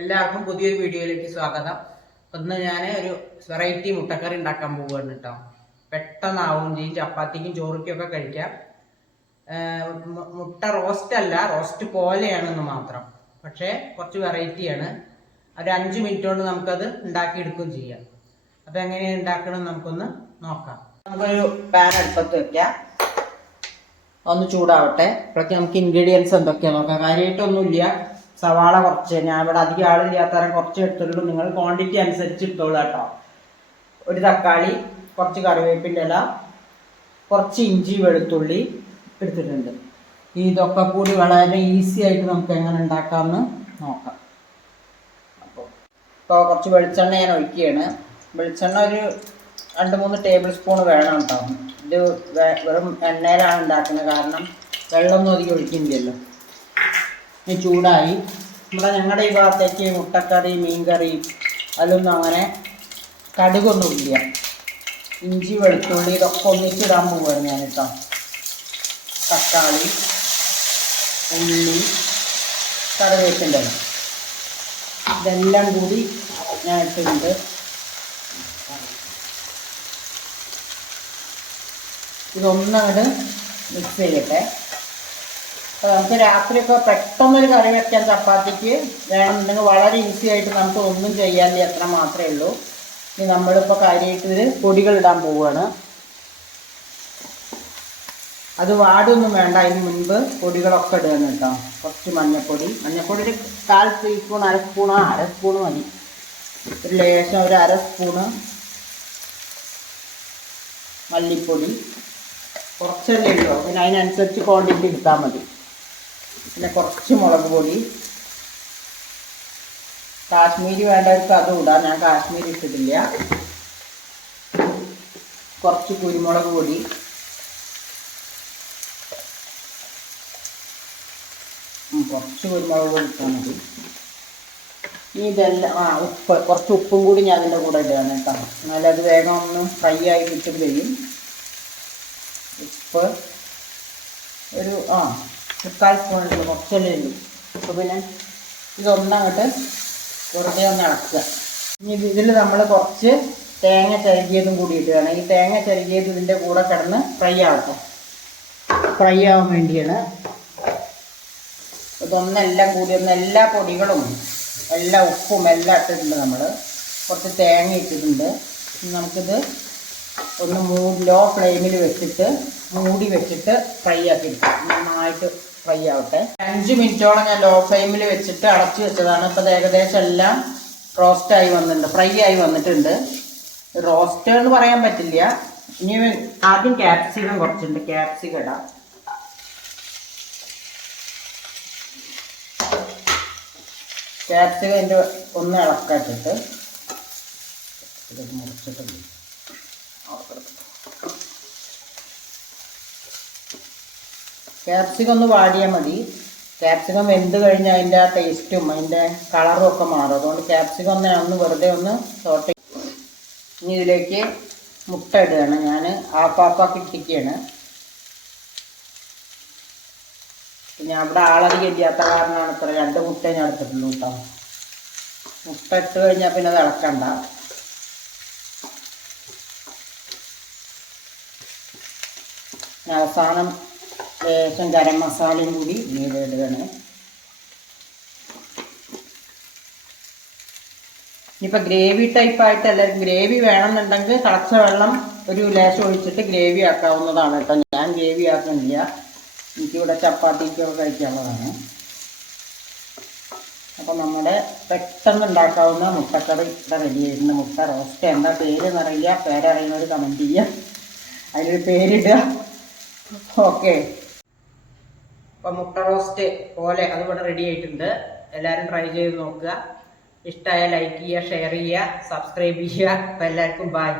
എല്ലാവർക്കും പുതിയൊരു വീഡിയോയിലേക്ക് സ്വാഗതം. ഇന്ന് ഞാൻ ഒരു വെറൈറ്റി മുട്ടക്കറി ഉണ്ടാക്കാൻ പോവുകയാണ് കേട്ടോ. പെട്ടെന്നാവും ചെയ്യും, ചപ്പാത്തിക്കും ചോറിക്കും ഒക്കെ കഴിക്കാം. മുട്ട റോസ്റ്റ് അല്ല, റോസ്റ്റ് പോലെയാണെന്ന് മാത്രം. പക്ഷേ കുറച്ച് വെറൈറ്റിയാണ്. ഒരു 5 മിനിറ്റ് കൊണ്ട് നമുക്കത് ഉണ്ടാക്കിയെടുക്കുകയും ചെയ്യാം. അപ്പം എങ്ങനെയാണ് ഉണ്ടാക്കണം നമുക്കൊന്ന് നോക്കാം. നമുക്കൊരു പാൻ അടുപ്പത്ത് വെക്കാം, ഒന്ന് ചൂടാവട്ടെ. ഇപ്പോഴൊക്കെ നമുക്ക് ഇൻഗ്രീഡിയൻസ് എന്തൊക്കെയാണ് നോക്കാം. കാര്യമായിട്ടൊന്നുമില്ല. സവാള കുറച്ച്, ഞാൻ ഇവിടെ അധികം ആളില്ലാത്ത കുറച്ച് എടുത്തുള്ളൂ. നിങ്ങൾ ക്വാണ്ടിറ്റി അനുസരിച്ച് ഇട്ടോളൂ കേട്ടോ. ഒരു തക്കാളി, കുറച്ച് കറിവേപ്പിൻ്റെ ഇല, കുറച്ച് ഇഞ്ചി വെളുത്തുള്ളി എടുത്തിട്ടുണ്ട്. ഇതൊക്കെ കൂടി വളരെ ഈസി ആയിട്ട് നമുക്ക് എങ്ങനെ ഉണ്ടാക്കാമെന്ന് നോക്കാം. ഇപ്പോൾ കുറച്ച് വെളിച്ചെണ്ണ ഞാൻ ഒഴിക്കുകയാണ്. വെളിച്ചെണ്ണ ഒരു 2-3 ടേബിൾ സ്പൂൺ വേണം കേട്ടോ. ഇത് വെറും എണ്ണയിലാണ് ഉണ്ടാക്കുന്നത്, കാരണം വെള്ളമൊന്നും അധികം ഒഴിക്കുന്നില്ലല്ലോ. ചൂടായി. ഞങ്ങളുടെ ഈ ഭാഗത്തേക്ക് മുട്ടക്കറി, മീൻകറി അതിലൊന്നും അങ്ങനെ കടുകൊന്നുമില്ല. ഇഞ്ചി വെളുത്തുള്ളി ഇതൊക്കെ ഒന്നിച്ചിടാൻ പോവുകയാണ് ഞാൻ കേട്ടോ. തക്കാളി, ഉള്ളി, കറിവേപ്പിൻ്റെ ഇതെല്ലാം കൂടി ഞാൻ ഇട്ടിട്ടുണ്ട്. ഇതൊന്നങ്ങോട്ട് മിക്സ് ചെയ്യട്ടെ. അപ്പോൾ നമുക്ക് രാത്രിയൊക്കെ പെട്ടെന്നൊരു കറി വെക്കാൻ ചപ്പാത്തിക്ക് വേണമെന്നുണ്ടെങ്കിൽ വളരെ ഈസി ആയിട്ട് നമുക്ക് ഒന്നും ചെയ്യാനില്ല, എത്ര മാത്രമേ ഉള്ളൂ. ഇനി നമ്മളിപ്പോൾ കാര്യമായിട്ട് ഇതിൽ പൊടികൾ ഇടാൻ പോവുകയാണ്. അത് വാടൊന്നും വേണ്ട, അതിന് മുൻപ് പൊടികളൊക്കെ ഇടുകയാണ് കേട്ടോ. കുറച്ച് മഞ്ഞൾപ്പൊടി ഒരു 1/4 ടീസ്പൂൺ, അര സ്പൂണ് മതി. ഒരു ലേശം ഒരു 1/2 സ്പൂണ് മല്ലിപ്പൊടി, കുറച്ചല്ലേ ഉള്ളൂ, പിന്നെ അതിനനുസരിച്ച് ക്വാണ്ടിറ്റി എടുത്താൽ മതി. പിന്നെ കുറച്ച് മുളക് പൊടി, കാശ്മീരി വേണ്ടവർക്ക് അതും ഇടാം, ഞാൻ കാശ്മീരി ഇട്ടിട്ടില്ല. കുറച്ച് കുരുമുളക് പൊടി, കുറച്ച് കുരുമുളക് പൊടി ഇട്ടാൽ മതി. ഇതെല്ലാം കുറച്ച് ഉപ്പും കൂടി ഞാൻ അതിൻ്റെ കൂടെ ഇടുകയാണ് കേട്ടോ. എന്നാലും അത് വേഗം ഒന്ന് ഫ്രൈ ആയി കിട്ടും ചെയ്യും. ഉപ്പ് ഒരു 3/4 സ്പൂണുള്ളൂ, കുറച്ചല്ലേ ഉള്ളൂ. അപ്പോൾ പിന്നെ ഇതൊന്നങ്ങോട്ട് വെറുതെ ഒന്ന് ഇളക്കുക. ഇനി ഇതിൽ നമ്മൾ കുറച്ച് തേങ്ങ ചിരകിയതും കൂടി ഇടുകയാണ്. ഈ തേങ്ങ ചിരകിയത് ഇതിൻ്റെ കൂടെ കിടന്ന് ഫ്രൈ ആവട്ടെ. ഫ്രൈ ആവാൻ വേണ്ടിയാണ് ഇതൊന്നെല്ലാം കൂടി എല്ലാ പൊടികളും എല്ലാ ഉപ്പും എല്ലാം ഇട്ടിട്ടുണ്ട്. നമ്മൾ കുറച്ച് തേങ്ങ ഇട്ടിട്ടുണ്ട്. നമുക്കിത് ഒന്ന് ലോ ഫ്ലെയിമിൽ വെച്ചിട്ട് മൂടി വെച്ചിട്ട് ഫ്രൈ ആക്കി എടുക്കാം. നന്നായിട്ട് ഫ്രൈ ആവട്ടെ. 5 മിനിറ്റോളം ഞാൻ ലോ ഫ്ലെയിമിൽ വെച്ചിട്ട് അടച്ചു വെച്ചതാണ്. ഇപ്പോൾ ഏകദേശം എല്ലാം റോസ്റ്റായി വന്നിട്ടുണ്ട്, ഫ്രൈ ആയി വന്നിട്ടുണ്ട്. റോസ്റ്റ് എന്ന് പറയാൻ പറ്റില്ല. ഇനി ആദ്യം ക്യാപ്സിക്കം കുറച്ചുണ്ട്, ക്യാപ്സിക്കം ഇടാം. ക്യാപ്സിക്കം എൻ്റെ ഒന്ന് ഇളക്കിട്ടിട്ട് ഇതൊക്കെ മുറിച്ചിട്ടുണ്ട്. ക്യാപ്സിക്കം ഒന്ന് വാടിയാൽ മതി. ക്യാപ്സിക്കം വെന്ത് കഴിഞ്ഞാൽ അതിൻ്റെ ആ ടേസ്റ്റും അതിൻ്റെ കളറും ഒക്കെ മാറും. അതുകൊണ്ട് ക്യാപ്സിക്കം ഒന്ന് വെറുതെ ഒന്ന് സോട്ട്. ഇനി ഇതിലേക്ക് മുട്ട ഇടുകയാണ്. ഞാൻ ഹാഫ് ഇട്ടിക്കുകയാണ്. പിന്നെ അവിടെ ആളധികം ഇല്ലാത്ത കാരണമാണ് ഇത്ര 2 മുട്ട ഞാൻ എടുത്തിട്ടുള്ളൂ കേട്ടോ. മുട്ട ഇട്ട് കഴിഞ്ഞാൽ പിന്നെ അത് ഇളക്കണ്ട. അവസാനം ലേശം ഗരം മസാലയും കൂടി ഇടുകയാണ്. ഇനിയിപ്പോൾ ഗ്രേവി ടൈപ്പായിട്ട് എല്ലാവർക്കും ഗ്രേവി വേണമെന്നുണ്ടെങ്കിൽ തിളച്ച വെള്ളം ഒരു ലേശം ഒഴിച്ചിട്ട് ഗ്രേവി ആക്കാവുന്നതാണ് കേട്ടോ. ഞാൻ ഗ്രേവി ആക്കുന്നില്ല, എനിക്കിവിടെ ചപ്പാത്തിക്കൊക്കെ കഴിക്കാനുള്ളതാണ്. അപ്പോൾ നമ്മുടെ പെട്ടെന്ന് ഉണ്ടാക്കാവുന്ന മുട്ടക്കറി ഇവിടെ റെഡി ആയിരുന്നു. മുട്ട റോസ്റ്റ്, എന്താ പേരെന്നറിയില്ല, പേരറിയുന്നവർ കമൻറ്റ് ചെയ്യുക, അതിലൊരു പേരിടുക. ഓക്കെ, അപ്പോൾ മുട്ട റോസ്റ്റ് പോലെ അതിവിടെ റെഡി ആയിട്ടുണ്ട്. എല്ലാവരും ട്രൈ ചെയ്ത് നോക്കുക. ഇഷ്ടമായ ലൈക്ക് ചെയ്യുക, ഷെയർ ചെയ്യുക, സബ്സ്ക്രൈബ് ചെയ്യുക. അപ്പോൾ എല്ലാവർക്കും ബൈ.